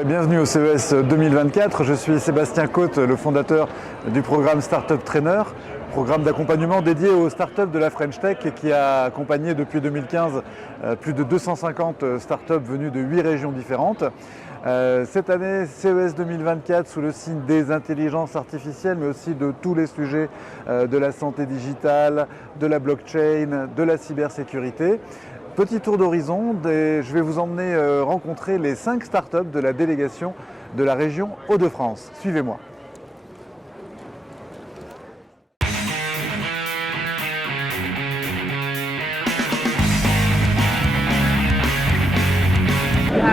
Et bienvenue au CES 2024. Je suis Sébastien Côte, le fondateur du programme Startup Trainer, programme d'accompagnement dédié aux startups de la French Tech qui a accompagné depuis 2015 plus de 250 startups venues de 8 régions différentes. Cette année, CES 2024 sous le signe des intelligences artificielles, mais aussi de tous les sujets de la santé digitale, de la blockchain, de la cybersécurité. Petit tour d'horizon, je vais vous emmener rencontrer les 5 startups de la délégation de la région Hauts-de-France. Suivez-moi.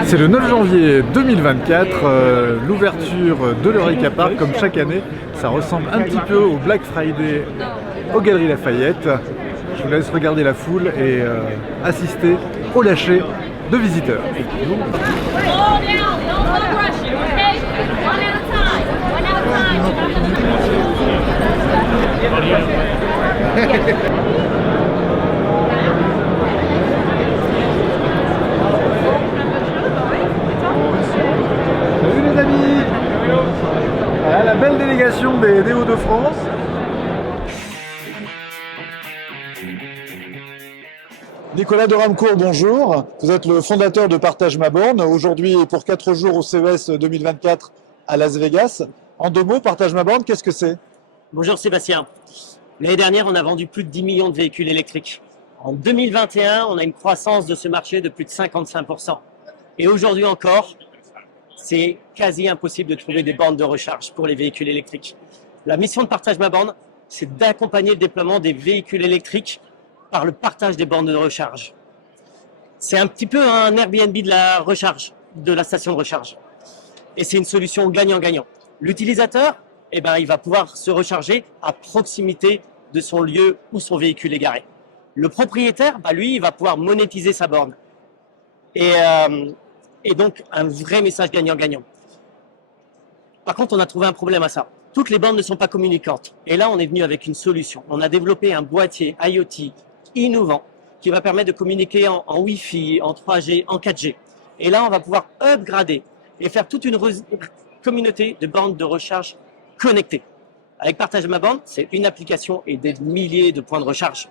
C'est le 9 janvier 2024, l'ouverture de l'Eureka Park, comme chaque année. Ça ressemble un petit peu au Black Friday aux Galeries Lafayette. Je vous laisse regarder la foule et assister au lâcher de visiteurs. Salut les amis! Voilà la belle délégation des Hauts-de-France. Nicolas de Ramcourt, bonjour. Vous êtes le fondateur de Partage ma borne, aujourd'hui pour 4 jours au CES 2024 à Las Vegas. En 2 mots, Partage ma borne, qu'est-ce que c'est? Bonjour Sébastien. L'année dernière, on a vendu plus de 10 millions de véhicules électriques. En 2021, on a une croissance de ce marché de plus de 55%. Et aujourd'hui encore, c'est quasi impossible de trouver des bornes de recharge pour les véhicules électriques. La mission de Partage ma borne, c'est d'accompagner le déploiement des véhicules électriques par le partage des bornes de recharge. C'est un petit peu un Airbnb de la recharge, de la station de recharge. Et c'est une solution gagnant-gagnant. L'utilisateur, il va pouvoir se recharger à proximité de son lieu où son véhicule est garé. Le propriétaire, lui, il va pouvoir monétiser sa borne. Et donc, un vrai message gagnant-gagnant. Par contre, on a trouvé un problème à ça. Toutes les bornes ne sont pas communicantes. Et là, on est venu avec une solution. On a développé un boîtier IoT innovant qui va permettre de communiquer en Wi-Fi, en 3G, en 4G. Et là, on va pouvoir upgrader et faire toute une communauté de bornes de recharge connectées. Avec Partage ma borne, c'est une application et des milliers de points de recharge.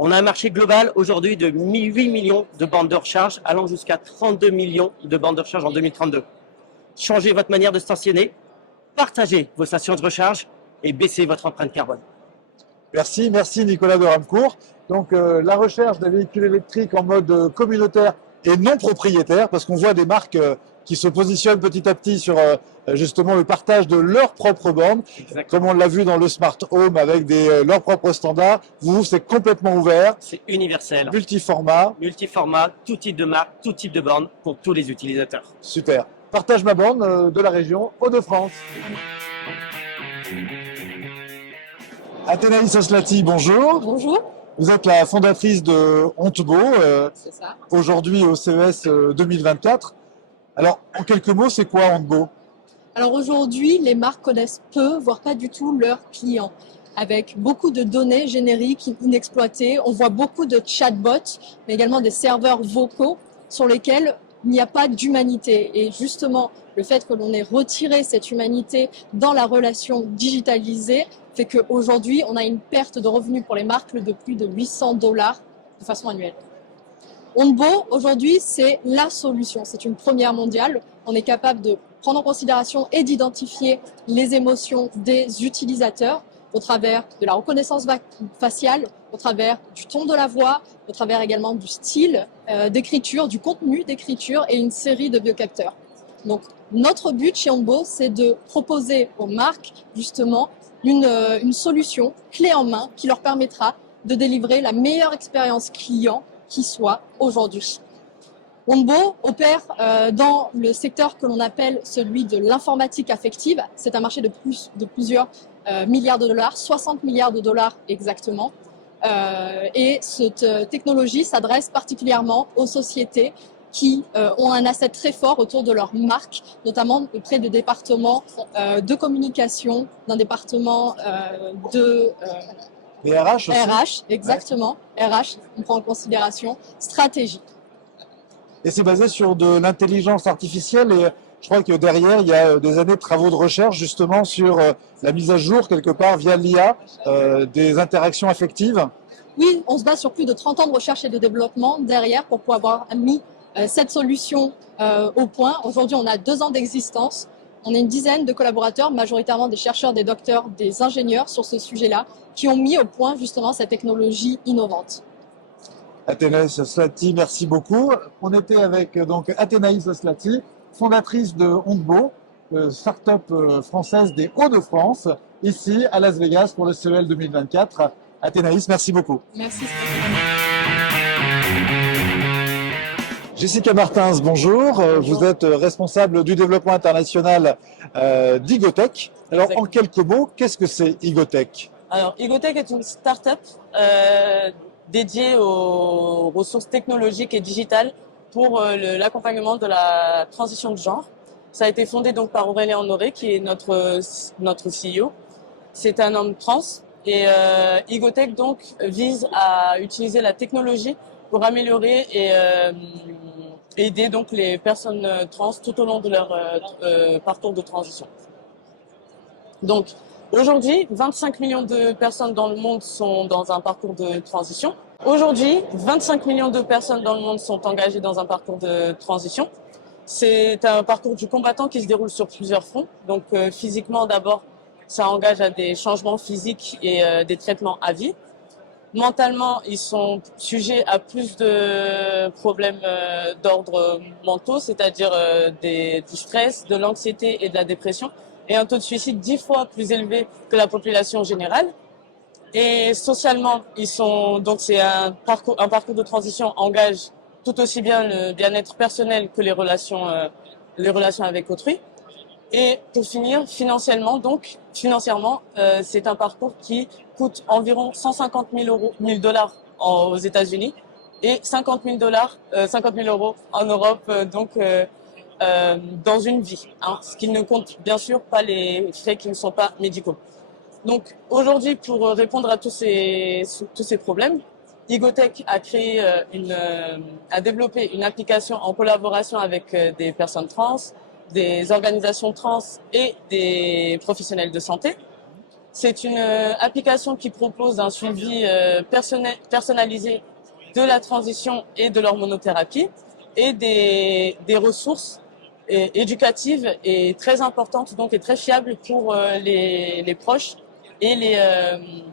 On a un marché global aujourd'hui de 8 millions de bornes de recharge, allant jusqu'à 32 millions de bornes de recharge en 2032. Changez votre manière de stationner, partagez vos stations de recharge et baissez votre empreinte carbone. Merci Nicolas de Ramcourt. Donc la recherche des véhicules électriques en mode communautaire et non propriétaire, parce qu'on voit des marques qui se positionnent petit à petit sur justement le partage de leurs propres bornes. Exactement. Comme on l'a vu dans le Smart Home avec leurs propres standards. Vous, c'est complètement ouvert. C'est universel. Multiformat. Multiformat, tout type de marque, tout type de borne pour tous les utilisateurs. Super. Partage ma borne de la région Hauts-de-France. Athénaïs Aslati, bonjour. Bonjour. Vous êtes la fondatrice de Hontebo, C'est ça. aujourd'hui au CES 2024. Alors, en quelques mots, c'est quoi Hontebo? Alors aujourd'hui, les marques connaissent peu, voire pas du tout leurs clients. Avec beaucoup de données génériques inexploitées, on voit beaucoup de chatbots, mais également des serveurs vocaux sur lesquels il n'y a pas d'humanité. Et justement, le fait que l'on ait retiré cette humanité dans la relation digitalisée fait qu'aujourd'hui, on a une perte de revenus pour les marques de plus de $800 de façon annuelle. Hontebo, aujourd'hui, c'est la solution. C'est une première mondiale. On est capable de prendre en considération et d'identifier les émotions des utilisateurs au travers de la reconnaissance faciale, au travers du ton de la voix, au travers également du style d'écriture, du contenu d'écriture et une série de biocapteurs. Donc, notre but chez Hontebo, c'est de proposer aux marques, justement, une solution clé en main qui leur permettra de délivrer la meilleure expérience client qui soit aujourd'hui. Hontebo opère dans le secteur que l'on appelle celui de l'informatique affective. C'est un marché de plusieurs milliards de dollars, 60 milliards de dollars exactement. Et cette technologie s'adresse particulièrement aux sociétés qui ont un asset très fort autour de leur marque, notamment auprès de départements de communication, d'un département de Et RH aussi. RH, exactement. Ouais. RH, on prend en considération stratégie. Et c'est basé sur de l'intelligence artificielle. Et Je crois que derrière, il y a des années de travaux de recherche justement sur la mise à jour, quelque part, via l'IA, des interactions affectives. Oui, on se base sur plus de 30 ans de recherche et de développement derrière pour pouvoir avoir mis cette solution au point. Aujourd'hui, on a 2 ans d'existence. On est une dizaine de collaborateurs, majoritairement des chercheurs, des docteurs, des ingénieurs sur ce sujet-là, qui ont mis au point justement cette technologie innovante. Athénaïs Slati, merci beaucoup. On était avec donc Athénaïs Slati, fondatrice de Ondbo, start-up française des Hauts-de-France, ici à Las Vegas pour le CEL 2024. Athénaïs, merci beaucoup. Merci. Jessica Martins, bonjour. Vous êtes responsable du développement international d'Igotech. Alors, en quelques mots, qu'est-ce que c'est Igotech? Alors, Igotech est une start-up dédiée aux ressources technologiques et digitales pour l'accompagnement de la transition de genre. Ça a été fondé donc par Aurélien Honoré, qui est notre CEO. C'est un homme trans et Igotech donc vise à utiliser la technologie pour améliorer et aider donc les personnes trans tout au long de leur parcours de transition. Donc, aujourd'hui, 25 millions de personnes dans le monde sont dans un parcours de transition. Aujourd'hui, 25 millions de personnes dans le monde sont engagées dans un parcours de transition. C'est un parcours du combattant qui se déroule sur plusieurs fronts. Donc, physiquement, d'abord, ça engage à des changements physiques et des traitements à vie. Mentalement, ils sont sujets à plus de problèmes d'ordre mentaux, c'est-à-dire du stress, de l'anxiété et de la dépression, et un taux de suicide 10 fois plus élevé que la population générale. Et socialement, donc c'est un parcours de transition engage tout aussi bien le bien-être personnel que les relations avec autrui. Et pour finir, financièrement, c'est un parcours qui coûte environ 150 000 dollars aux États-Unis et 50 000 euros en Europe, dans une vie, ce qui ne compte bien sûr pas les frais qui ne sont pas médicaux. Donc aujourd'hui, pour répondre à tous ces problèmes, Igotech a développé une application en collaboration avec des personnes trans, des organisations trans et des professionnels de santé. C'est une application qui propose un suivi personnalisé de la transition et de l'hormonothérapie et des ressources éducatives et très importantes donc et très fiables pour les proches et les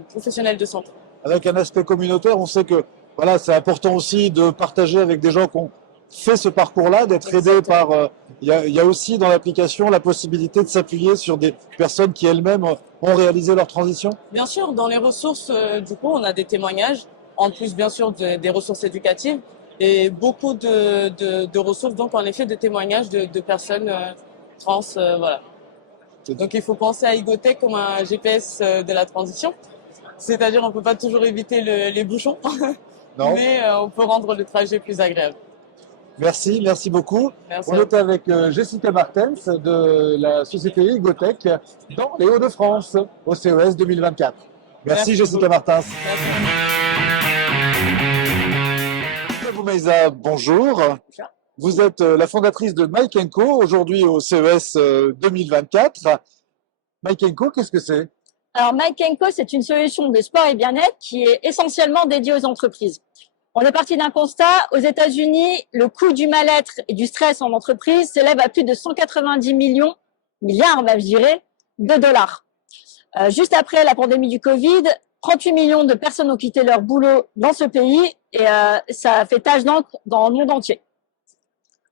professionnels de santé. Avec un aspect communautaire, on sait que voilà, c'est important aussi de partager avec des gens qui ont fait ce parcours-là, d'être aidés par... Il y a aussi dans l'application la possibilité de s'appuyer sur des personnes qui elles-mêmes ont réalisé leur transition. Bien sûr, dans les ressources, du coup, on a des témoignages, en plus bien sûr des ressources éducatives, et beaucoup de ressources, donc en effet, de témoignages de personnes trans, voilà. Donc il faut penser à Igotech comme un GPS de la transition, c'est-à-dire on peut pas toujours éviter les bouchons, Non. mais on peut rendre le trajet plus agréable. Merci beaucoup. Merci. On était avec Jessica Martens de la société Igotech dans les Hauts-de-France au CES 2024. Merci Jessica beaucoup. Martens. Merci. Boumaïsa, bonjour. Vous êtes la fondatrice de Mike & Co aujourd'hui au CES 2024. Mike & Co, qu'est-ce que c'est? Alors, Mike & Co, c'est une solution de sport et bien-être qui est essentiellement dédiée aux entreprises. On est parti d'un constat. Aux États-Unis, le coût du mal-être et du stress en entreprise s'élève à plus de 190 milliards, je dirais, de dollars. Juste après la pandémie du Covid, 38 millions de personnes ont quitté leur boulot dans ce pays et ça fait tache d'encre dans le monde entier.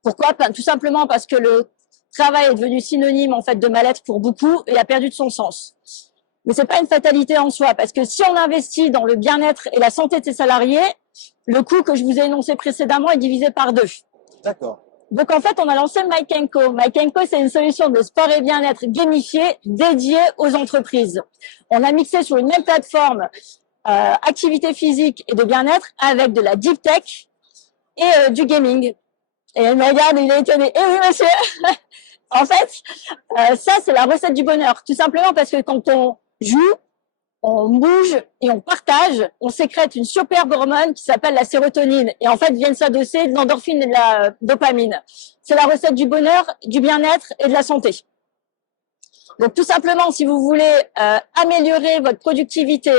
Pourquoi? Tout simplement parce que le travail est devenu synonyme en fait de mal-être pour beaucoup et a perdu de son sens. Mais c'est pas une fatalité en soi, parce que si on investit dans le bien-être et la santé de ses salariés, le coût que je vous ai énoncé précédemment est divisé par 2. D'accord. Donc en fait, on a lancé Mike & Co. Mike & Co, c'est une solution de sport et bien-être gamifiée dédiée aux entreprises. On a mixé sur une même plateforme activité physique et de bien-être avec de la deep tech et du gaming. Et elle me regarde, il est étonné. Eh oui, monsieur. En fait, ça, c'est la recette du bonheur. Tout simplement parce que quand on joue, on bouge et on partage, on sécrète une superbe hormone qui s'appelle la sérotonine. Et en fait, viennent s'adosser de l'endorphine et de la dopamine. C'est la recette du bonheur, du bien-être et de la santé. Donc, tout simplement, si vous voulez améliorer votre productivité,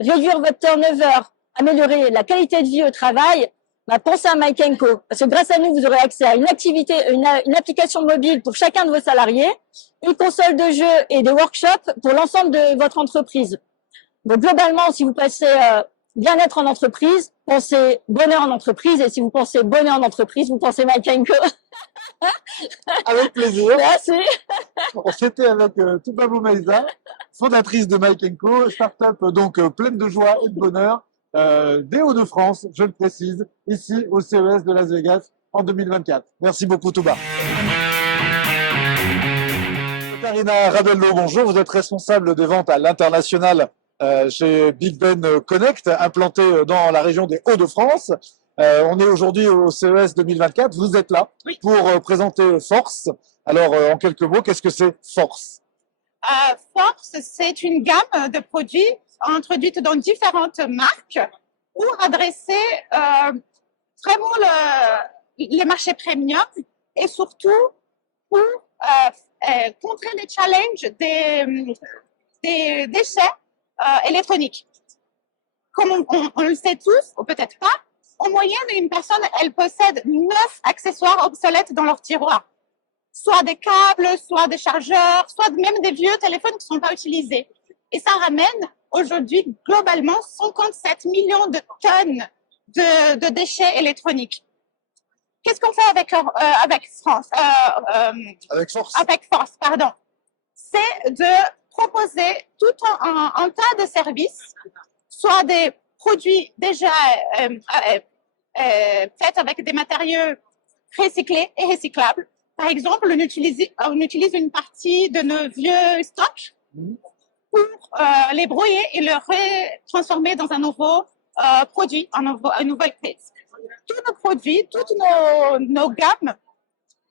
réduire votre turnover, améliorer la qualité de vie au travail, pensez à Mike & Co. Parce que grâce à nous, vous aurez accès à une activité, une application mobile pour chacun de vos salariés, une console de jeu et des workshops pour l'ensemble de votre entreprise. Donc, globalement, si vous passez bien-être en entreprise, pensez bonheur en entreprise. Et si vous pensez bonheur en entreprise, vous pensez Mike & Co. Avec plaisir. Merci. On s'était avec Touba Boumaïsa, fondatrice de Mike & Co, start-up donc pleine de joie et de bonheur des Hauts-de-France, je le précise, ici au CES de Las Vegas en 2024. Merci beaucoup Touba. Katharina Rabello, bonjour. Vous êtes responsable des ventes à l'international chez Big Ben Connect, implanté dans la région des Hauts-de-France. On est aujourd'hui au CES 2024. Vous êtes là pour présenter Force. Alors, en quelques mots, qu'est-ce que c'est Force? Force, c'est une gamme de produits introduite dans différentes marques pour adresser vraiment les marchés premium et surtout pour contrer les challenges des déchets électroniques. Comme on le sait tous, ou peut-être pas, en moyenne, une personne, elle possède 9 accessoires obsolètes dans leur tiroir. Soit des câbles, soit des chargeurs, soit même des vieux téléphones qui ne sont pas utilisés. Et ça ramène aujourd'hui globalement 57 millions de tonnes de déchets électroniques. Qu'est-ce qu'on fait avec Force, pardon. C'est de proposer tout un tas de services, soit des produits déjà faits avec des matériaux recyclés et recyclables. Par exemple, on utilise une partie de nos vieux stocks pour les brouiller et les transformer dans un nouveau produit, une nouvelle pièce. Tous nos produits, toutes nos gammes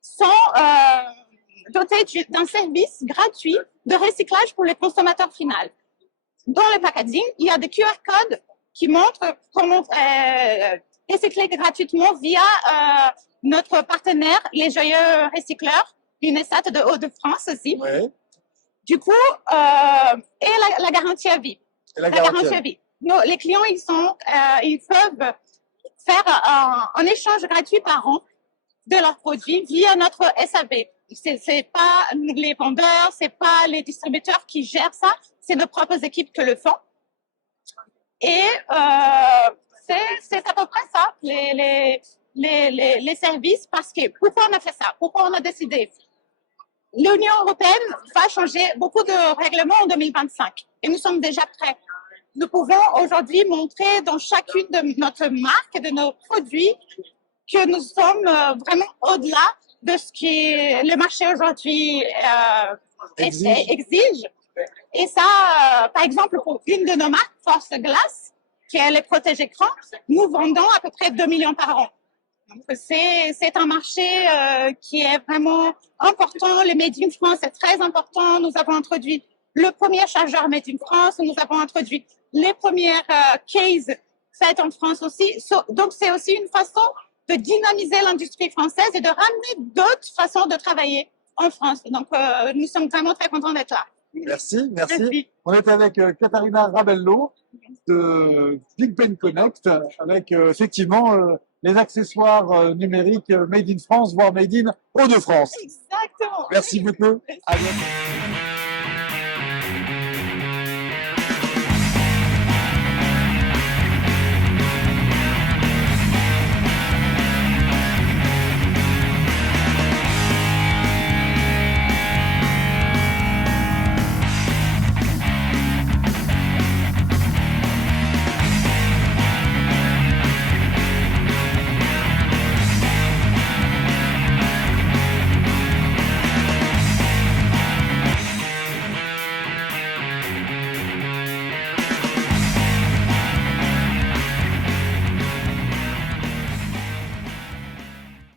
sont dotées d'un service gratuit de recyclage pour les consommateurs finaux. Dans le packaging, il y a des QR codes qui montrent comment recycler gratuitement via notre partenaire, les Joyeux Recycleurs, l'UNESAT de Hauts-de-France aussi. Oui. Du coup, et la garantie à vie. La garantie à vie. Les clients, ils peuvent faire un échange gratuit par an de leurs produits via notre SAV. C'est pas les vendeurs, c'est pas les distributeurs qui gèrent ça, c'est nos propres équipes qui le font. Et c'est à peu près ça, les services, parce que pourquoi on a fait ça? Pourquoi on a décidé? L'Union européenne va changer beaucoup de règlements en 2025 et nous sommes déjà prêts. Nous pouvons aujourd'hui montrer dans chacune de notre marque, de nos produits, que nous sommes vraiment au-delà de ce que le marché aujourd'hui exige. Et ça, par exemple, pour une de nos marques, Force Glace, qui est les protège-écrans, nous vendons à peu près 2 millions par an. Donc, c'est un marché qui est vraiment important. Le Made in France est très important. Nous avons introduit le premier chargeur Made in France. Nous avons introduit les premières cases faites en France aussi. Donc, c'est aussi une façon de dynamiser l'industrie française et de ramener d'autres façons de travailler en France. Donc, nous sommes vraiment très contents d'être là. Merci. On est avec Katharina Rabello de Big Ben Connect, avec effectivement les accessoires numériques Made in France, voire Made in Hauts-de-France. Exactement. Merci beaucoup. À bientôt.